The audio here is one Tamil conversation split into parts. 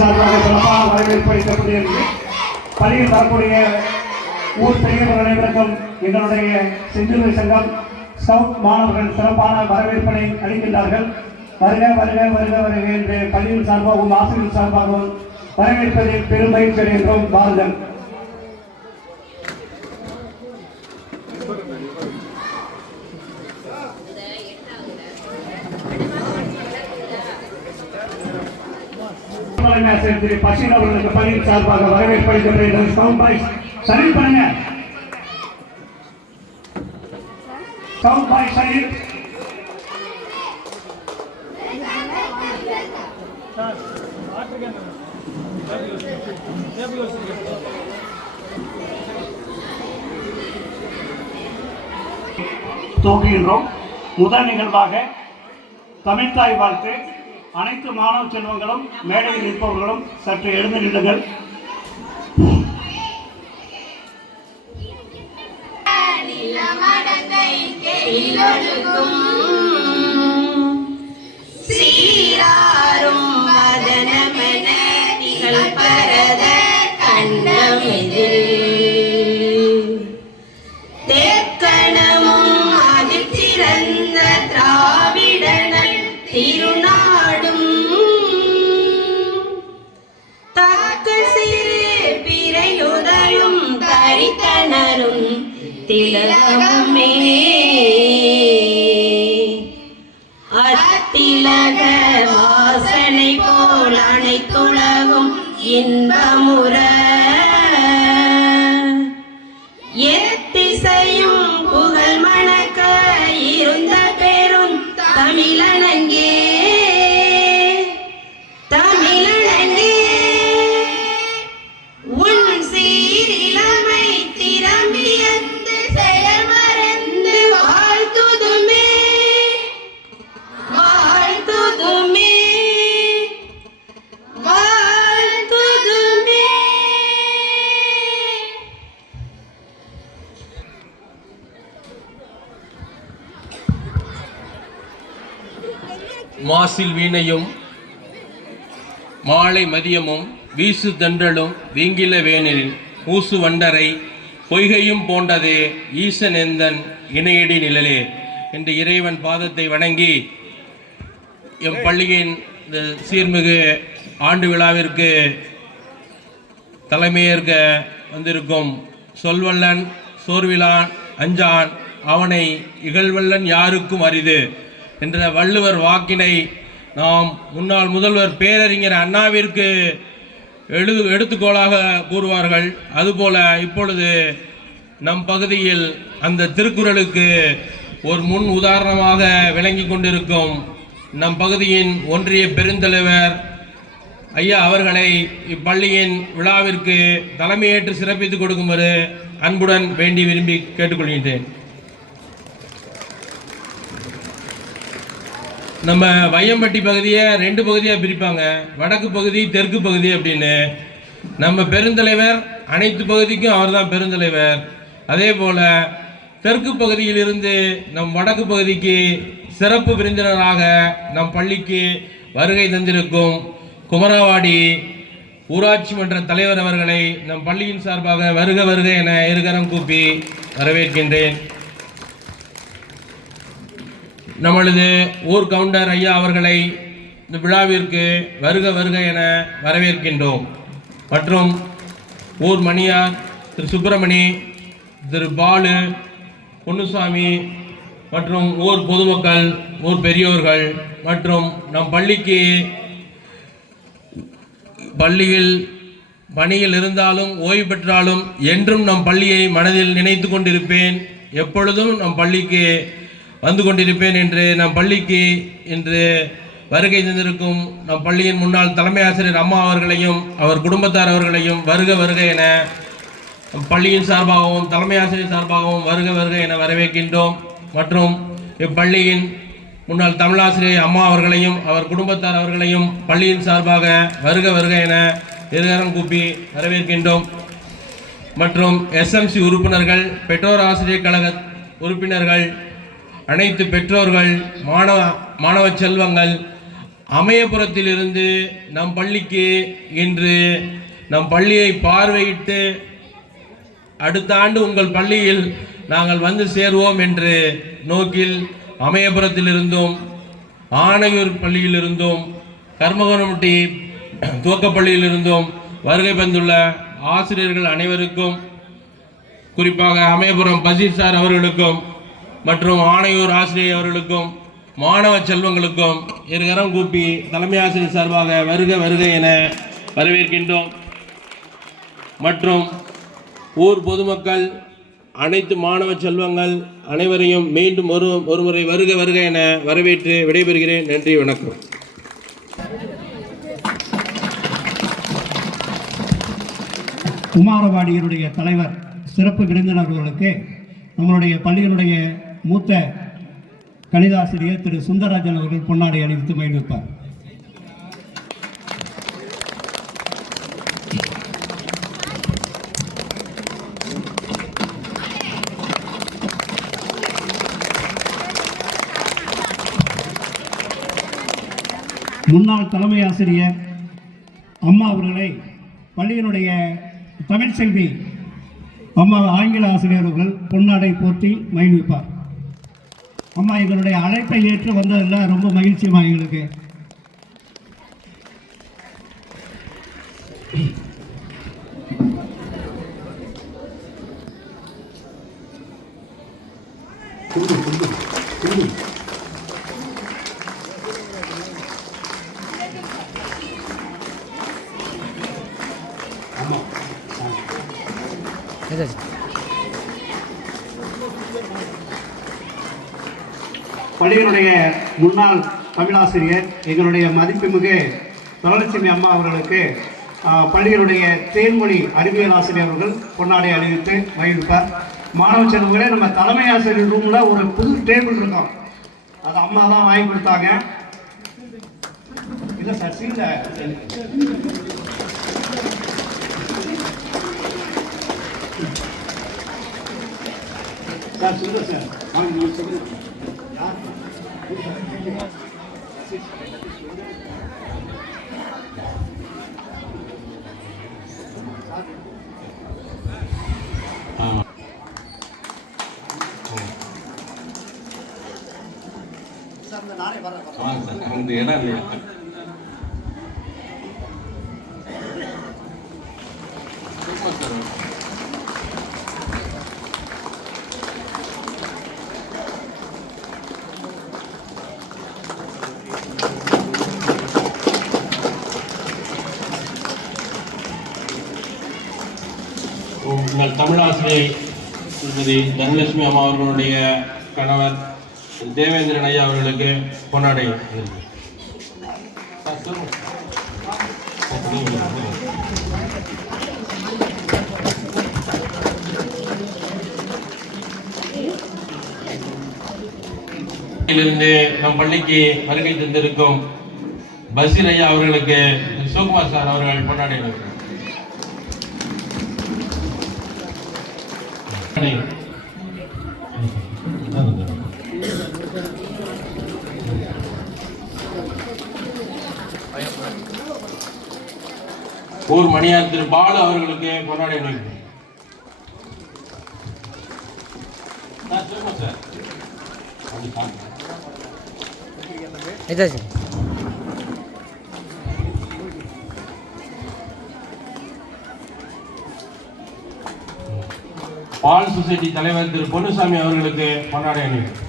பள்ளியின் சார்பாக சிறப்பான வரவேற்பு அளிக்கப்படுகிறது. பள்ளியில் வரக்கூடிய ஊர் பெரியவர்கள் அனைவருக்கும் எங்களுடைய செஞ்சிலுவை சங்கம் ஸ்கவுட் மாணவர்கள் சிறப்பான வரவேற்பனை அளிக்கின்றார்கள். வருக வருக வருக வருக என்று பள்ளியின் சார்பாகவும் ஆசிரியர் சார்பாகவும் வரவேற்பதில் பெருமை பெறுகின்றோம். வாருங்கள். திரு பஷீர் அவர்களுக்கு பள்ளியின் சார்பாக வரவேற்பு அளிக்கப்படுகிறது. சரி பண்ணுங்க. துவங்குகின்றோம். முதல் நிகழ்வாக தமிழ்தாய் வாழ்த்து. அனைத்து மாணவ செல்வங்களும் மேடையில் இருப்பவர்களும் சற்று எழுந்து நில்லுங்கள். திலகமே அத்திலக வாசனை போல் அனைத்துலகும் இன்பமுற எத்திசையும் புகழ் மணக்க இருந்த பெரும் தமிழனங்கே மாசில் வீணையும் மாலை மதியமும் வீசு தென்றலும் வீங்கில வேனில் ஊசு வண்டரை பொய்கையும் போன்றதே ஈசன் எந்தன் இணையடி நிழலே என்று இறைவன் பாதத்தை வணங்கி எம் பள்ளியின் இந்த சீர்மிகு ஆண்டு விழாவிற்கு தலைமையேற்க வந்திருக்கும் சொல்வல்லன் சோர்விலான் அஞ்சான் அவனை இகழ்வல்லன் யாருக்கும் அரிது என்ற வள்ளுவர் வாக்கினை நாம் முன்னாள் முதல்வர் பேரறிஞர் அண்ணாவிற்கு எடுத்துக்கோளாக கூறுவார்கள். அதுபோல இப்பொழுது நம் பகுதியில் அந்த திருக்குறளுக்கு ஒரு முன் உதாரணமாக விளங்கி கொண்டிருக்கும் நம் பகுதியின் ஒன்றிய பெருந்தலைவர் ஐயா அவர்களை இப்பள்ளியின் விழாவிற்கு தலைமையேற்று சிறப்பித்துக் கொடுக்குமாறு அன்புடன் வேண்டி விரும்பி கேட்டுக்கொள்கின்றேன். நம்ம வையம்பட்டி பகுதியை 2 பகுதியாக பிரிப்பாங்க, வடக்கு பகுதி தெற்கு பகுதி அப்படின்னு. நம்ம பெருந்தலைவர் அனைத்து பகுதிக்கும் அவர் தான் பெருந்தலைவர். அதே போல் தெற்கு பகுதியிலிருந்து நம் வடக்கு பகுதிக்கு சிறப்பு விருந்தினராக நம் பள்ளிக்கு வருகை தந்திருக்கும் குமராவாடி ஊராட்சி மன்ற தலைவர் அவர்களை நம் பள்ளியின் சார்பாக வருக வருக என இருகரம் கூப்பி வரவேற்கின்றேன். நம்மளது ஊர் கவுண்டர் ஐயா அவர்களை இந்த விழாவிற்கு வருக வருக என வரவேற்கின்றோம். மற்றும் ஊர் மணியார் திரு சுப்பிரமணி, திரு பாலு, பொன்னுசாமி மற்றும் ஊர் பொதுமக்கள், ஊர் பெரியோர்கள் மற்றும் நம் பள்ளிக்கு பள்ளியில் பணியில் இருந்தாலும் ஓய்வு பெற்றாலும் என்றும் நம் பள்ளியை மனதில் நினைத்து கொண்டிருப்பேன், எப்பொழுதும் நம் பள்ளிக்கு வந்து கொண்டிருப்பேன் என்று நம் பள்ளிக்கு இன்று வருகை தந்திருக்கும் நம் பள்ளியின் முன்னாள் தலைமை ஆசிரியர் அம்மா அவர்களையும் அவர் குடும்பத்தார் அவர்களையும் வருக வருக என பள்ளியின் சார்பாகவும் தலைமை ஆசிரியர் சார்பாகவும் வருக வருக என வரவேற்கின்றோம். மற்றும் இப்பள்ளியின் முன்னாள் தமிழாசிரியர் அம்மா அவர்களையும் அவர் குடும்பத்தார் அவர்களையும் பள்ளியின் சார்பாக வருக வருக என இருகரம் கூப்பி வரவேற்கின்றோம். மற்றும் SMC உறுப்பினர்கள், பெற்றோர் ஆசிரியர் கழக உறுப்பினர்கள், அனைத்து பெற்றோர்கள், மாணவ செல்வங்கள் அமயபுரத்திலிருந்து நம் பள்ளிக்கு இன்று நம் பள்ளியை பார்வையிட்டு அடுத்த ஆண்டு உங்கள் பள்ளியில் நாங்கள் வந்து சேருவோம் என்று நோக்கில் அமயபுரத்திலிருந்தும் ஆணையூர் பள்ளியிலிருந்தும் கர்மகோணம்பட்டி துவக்கப்பள்ளியிலிருந்தும் வருகை வந்துள்ள ஆசிரியர்கள் அனைவருக்கும், குறிப்பாக அமயபுரம் பசீர் சார் அவர்களுக்கும் மற்றும் ஆணையூர் ஆசிரியர் அவர்களுக்கும் மாணவ செல்வங்களுக்கும் இருகரம் கூப்பி தலைமை ஆசிரியர் சார்பாக வருக வருக என வரவேற்கின்றோம். மற்றும் ஊர் பொதுமக்கள், அனைத்து மாணவ செல்வங்கள் அனைவரையும் மீண்டும் ஒருமுறை வருக வருக என வரவேற்று விடைபெறுகிறேன். நன்றி, வணக்கம். குமாரவாடியினுடைய தலைவர் சிறப்பு விருந்தினர் அவர்களுக்கு நம்மளுடைய பள்ளியினுடைய மூத்த கணிதாசிரியர் திரு சுந்தரராஜன் அவர்கள் பொன்னாடை அணிவித்து மகிழ்விப்பார். முன்னாள் தலைமை ஆசிரியர் அம்மா அவர்களை பள்ளியினுடைய தமிழ் செல்வி அம்மா ஆங்கில ஆசிரியர்கள் பொன்னாடை போற்றி மகிழ்விப்பார். அம்மா எங்களுடைய அழைப்பை ஏற்று வந்ததில் ரொம்ப மகிழ்ச்சியம்மா எங்களுக்கு. பள்ளியினுடைய முன்னாள் தமிழாசிரியர் எங்களுடைய மதிப்புமிகு தனலட்சுமி அம்மா அவர்களுக்கு பள்ளியினுடைய தேன்மொழி அறிவியல் ஆசிரியர் அவர்கள் பொன்னாடை அணிவித்து மகிழ்விப்பார். மாணவ செல்வங்களே, நம்ம தலைமை ஆசிரியர் ரூமில் ஒரு புது டேபிள் இருக்கும், அது அம்மா தான் வாங்கி கொடுத்தாங்க. இல்லை சார், சீல சார் சொல்லுங்க சார், வாங்க சொல்லுங்க. உங்கள் தமிழாசிரியர் திருமதி தனலட்சுமி அம்மா அவர்களுடைய கணவர் தேவேந்திரன் ஐயா அவர்களுக்கு பொன்னாடை. இருந்து நம் பள்ளிக்கு வருகை தந்திருக்கும் பசீர் ஐயா அவர்களுக்கு சிவகுமார் சார் அவர்கள் பொன்னாடை. ஊர் மணியார் திரு பாலு அவர்களுக்கு கொண்டாடி பால் சொசைட்டி தலைவர் திரு பொன்னுசாமி அவர்களுக்கு கொண்டாடி அணிவிக்கும்.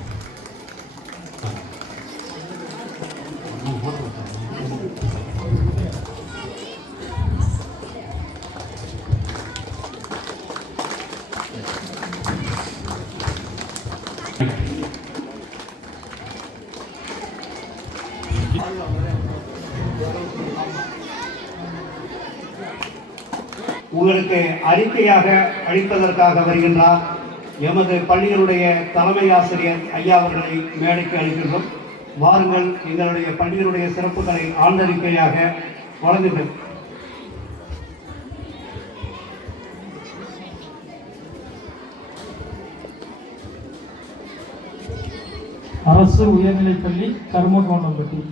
உங்களுக்கு அறிக்கையாக அளிப்பதற்காக வருகின்றார் எமது பள்ளியினுடைய தலைமை ஆசிரியர் ஐயா அவர்களை மேடைக்கு அளிக்கின்றோம். வாருங்கள், எங்களுடைய பள்ளியினுடைய சிறப்புகளை ஆண்டறிக்கையாக வழங்குங்கள். அரசு உயர்நிலைப்பள்ளி கர்மகோணம்பட்டி